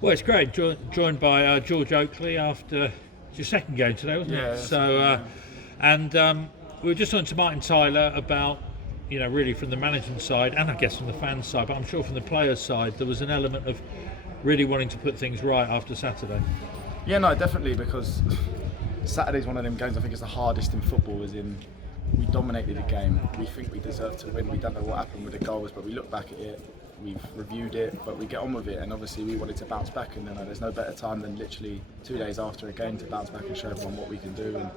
Well, it's great. Joined by George Oakley after your second game today, wasn't Yeah. it? So, we were just on to Martin Tyler about, really from the management side and I guess from the fans side, but I'm sure from the players' side, there was an element of really wanting to put things right after Saturday. Yeah, no, definitely, because Saturday's one of them games I think is the hardest in football, as in we dominated the game. We think we deserved to win. We don't know what happened with the goals, but we look back at it, we've reviewed it, but we get on with it. And obviously we wanted to bounce back, and there's no better time than literally 2 days after a game to bounce back and show everyone what we can do. And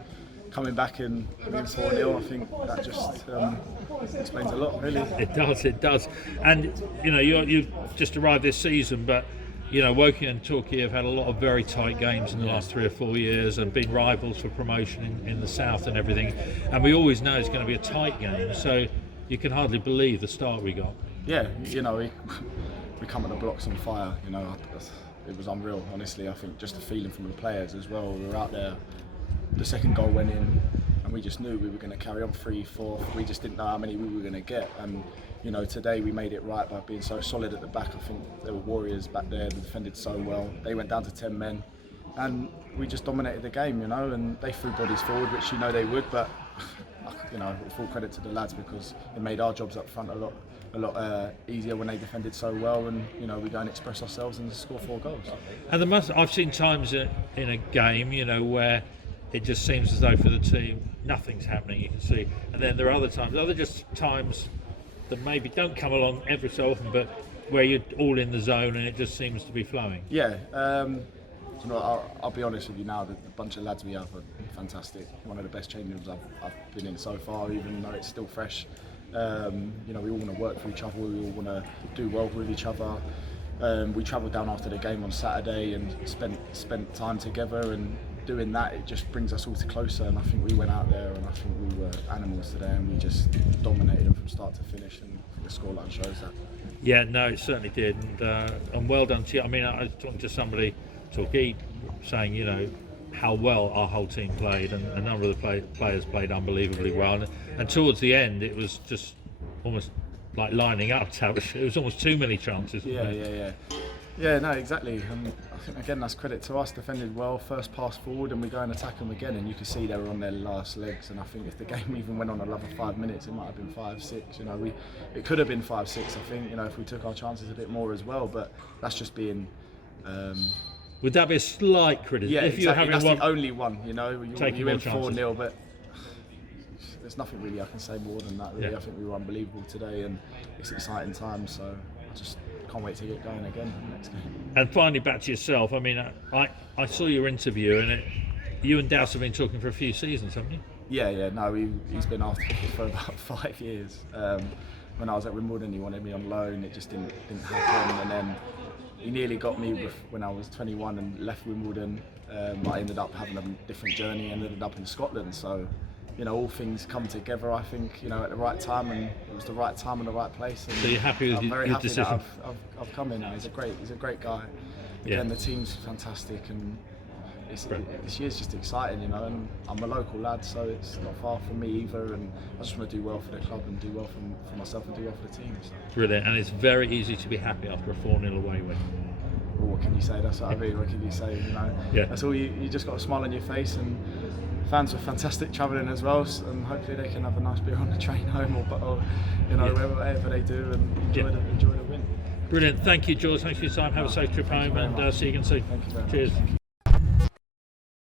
coming back and winning 4-0, I think that just explains a lot, really. It does. And, you've just arrived this season, but Woking and Torquay have had a lot of very tight games in the last 3 or 4 years and been rivals for promotion in the south and everything. And we always know it's going to be a tight game, so you can hardly believe the start we got. Yeah, we come at the blocks on fire. It was unreal, honestly. I think just the feeling from the players as well. We were out there, the second goal went in, and we just knew we were going to carry on 3-4. We just didn't know how many we were going to get. And today we made it right by being so solid at the back. I think there were warriors back there. They defended so well. They went down to 10 men, and we just dominated the game. And they threw bodies forward, which they would. But full credit to the lads, because it made our jobs up front a lot easier when they defended so well. And we go and express ourselves and score 4 goals. And I've seen times in a game, where it just seems as though for the team nothing's happening. You can see, and then there are other times that maybe don't come along every so often, but where you're all in the zone and it just seems to be flowing. Yeah, I'll be honest with you now, the bunch of lads we have are fantastic. One of the best change rooms I've been in so far, even though it's still fresh. We all want to work for each other, we all want to do well with each other. We travelled down after the game on Saturday and spent time together, and doing that, it just brings us all closer. And I think we went out there and I think we were animals today, and we just dominated them from start to finish, and the scoreline shows that. Yeah, no, it certainly did, and well done to you. I mean, I was talking to somebody, Torquay, saying how well our whole team played, and a number of the players played unbelievably well, and towards the end it was just almost like lining up. It was almost too many chances. Yeah, no, exactly. And I think again that's credit to us. Defended well, first pass forward, and we go and attack them again. And you can see they were on their last legs. And I think if the game even went on another 5 minutes, it might have been 5-6. It could have been 5-6. I think if we took our chances a bit more as well. But that's just being. Would that be a slight criticism? Yeah, if exactly. You're that's having the only one. You win 4-0, but there's nothing really I can say more than that. Really, I think we were unbelievable today, and it's exciting times. So I just can't wait to get going again for the next game. And finally, back to yourself. I mean, I saw your interview, and you and Douse have been talking for a few seasons, haven't you? Yeah. No, he's been after me for about 5 years. When I was at Wimbledon, he wanted me on loan. It just didn't happen, and then he nearly got me when I was 21 and left Wimbledon. I ended up having a different journey, ended up in Scotland. So, all things come together, I think, at the right time, and it was the right time and the right place. And so you're happy with I'm very your happy decision? that I've come in now. He's a great guy. Again, the team's fantastic, and this year's just exciting, and I'm a local lad, so it's not far from me either, and I just want to do well for the club and do well for myself and do well for the team. So. Brilliant, and it's very easy to be happy after a 4-0 away win. Well, what can you say? That's what I mean. What can you say? That's all. You just got a smile on your face, and fans were fantastic travelling as well, and hopefully they can have a nice beer on the train home, or wherever they do, and enjoy the win. Brilliant, thank you, George. Thanks for your time. Have a safe trip home, and see you again soon. Thank you very much. Cheers.